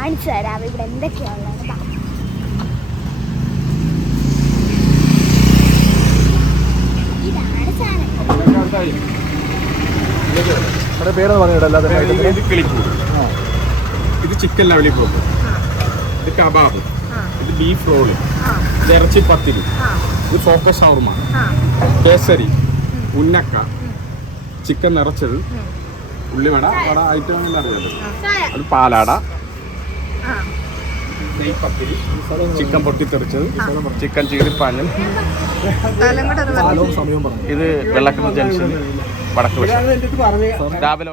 കാണിച്ചു തരാം ഇവിടെ എന്തൊക്കെയുള്ളത്. ഇതാണ് സാധനം. പേരെന്ന് പറഞ്ഞിട്ട് ഇത് കിളിക്കൂട്, ഇത് ചിക്കൻ ലോലിപോപ്പ്, ഇത് കബാബ്, ഇത് ബീഫ് റോള്, ഇത് ഇറച്ചി പത്തിരി, ഇത് ഫോക്കസ് ഷവർമ, കേസരി, ഉന്നക്ക, ചിക്കൻ നിറച്ചത്, ഉള്ളിവട വട ഐറ്റം അറിയാലോ, അത് പാലാട, നെയ്പത്തിരി, ചിക്കൻ പൊട്ടിത്തെറിച്ചത്, ചിക്കൻ ചീറിപ്പാഞ്ഞൽ, ഇത് വെള്ളക്കുന്ന് ജംഗ്ഷൻ വടക്ക് വശം രാവിലെ.